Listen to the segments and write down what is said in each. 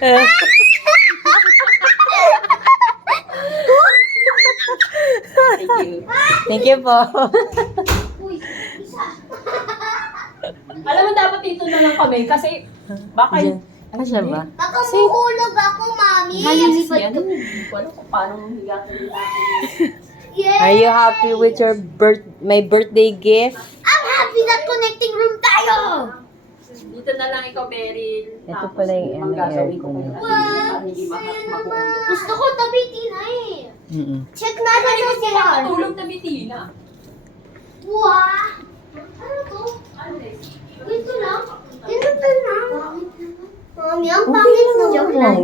Thank you. Thank you po. Alam mo, dapat dito na lang kami kasi baka Diyan. Ano siya ba? Baka mahulog ako, mami. Malilipad ka. Hindi ko alam kung paano higatin nila. Yeah. Are you happy with your my birthday gift? I'm happy that connecting room tayo. Dito na lang ikaw, Beryl. Ito pala yung manggagawin ko aircon. kayo. Para hindi makuulog. Gusto ko tabitin eh. Mm-mm. Check natin sa CR. Matulog na bitina. Wow. Ano to? Ito lang. Ito lang. Mami, ang pangit na joke lang.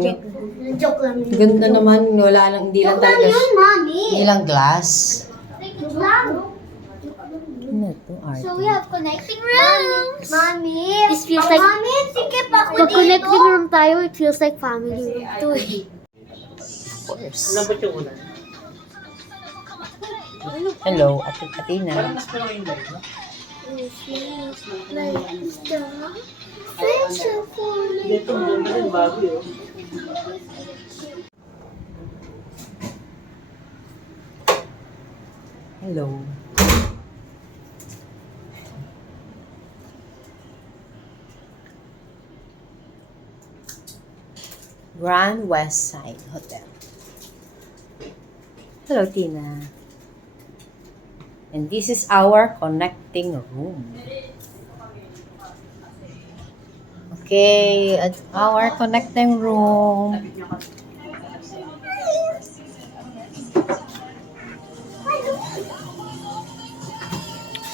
Joke lang. Ganda naman, wala lang, hindi lang Joke lang talaga. yun, mami. Hindi lang glass. Joke lang. Ano to, art? So we have connecting rooms. Mami. This feels like- Mami, sikip ako Pag dito. connecting room tayo, it feels like family room too. Of course. Lambot yung ulan. Hello, Ate Katina. Mas pero yung light, no? Dito, doon pa rin bago yun. Hello. Grand West Side Hotel. Hello, Tina. And this is our connecting room. Okay, at our connecting room.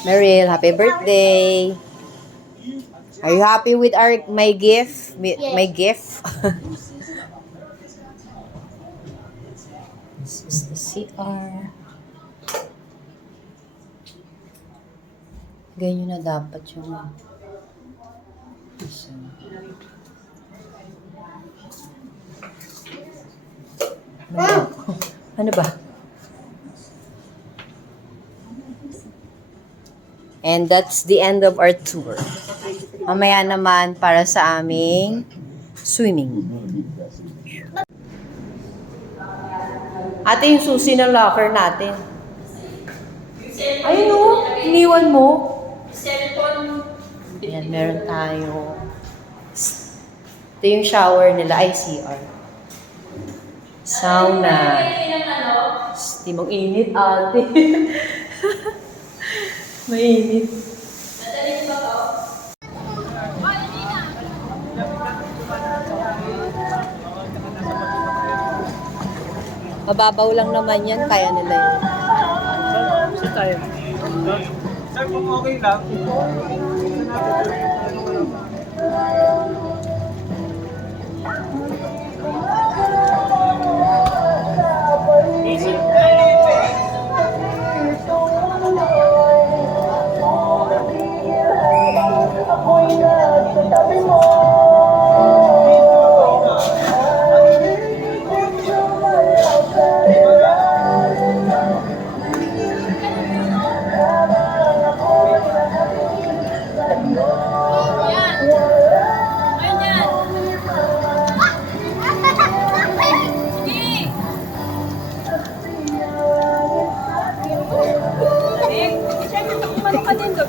Meryl, happy birthday. Are you happy with my gift? My gift? This is the CR. Ganyan na dapat yung isa. Ano ba? And that's the end of our tour. Mamaya naman para sa aming swimming. Ate, yung susi ng locker natin. Ayun o, iniwan mo. Cellphone. Ayan, meron tayo. Ito yung shower nila, ICR. Sauna. Timong init, ate. Mainit. Mababaw lang naman yan, kaya nila yun. Saan tayo? Sir, kung okay lang.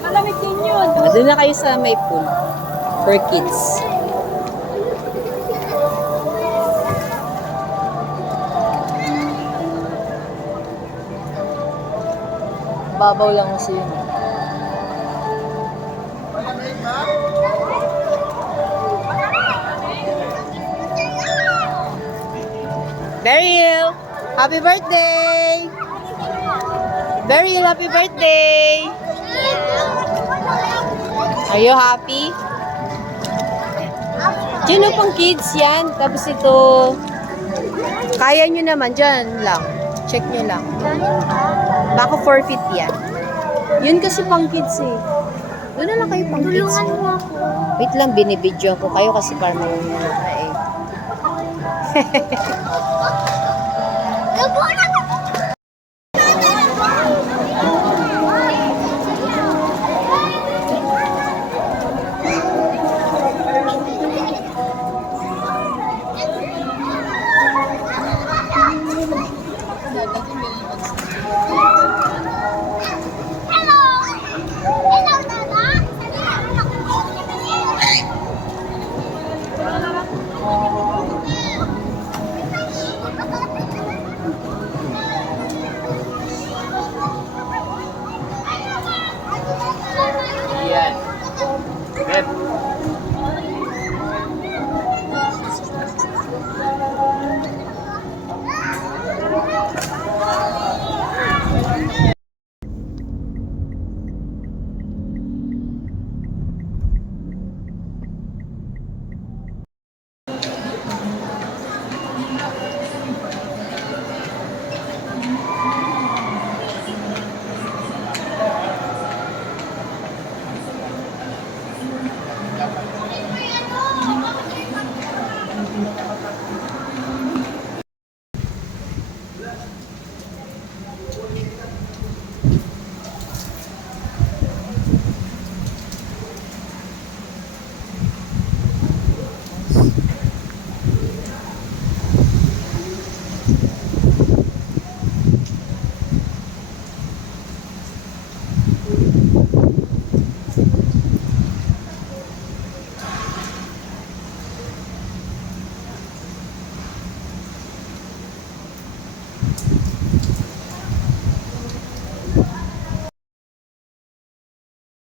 Malamig din yun. Doon na kayo sa may pool. For kids. Babaw lang kasi yun. Beryl! Happy birthday! Beryl, happy birthday! Are you happy? Diyan pang kids yan. Tapos ito, kaya nyo naman. Diyan lang. Check nyo lang. Baka forfeit yan. Yun kasi pang kids eh. Doon na lang kayo pang kids. Tulungan mo ako. Wait lang, binibidyo ko kayo kasi parang may eh. Lubo na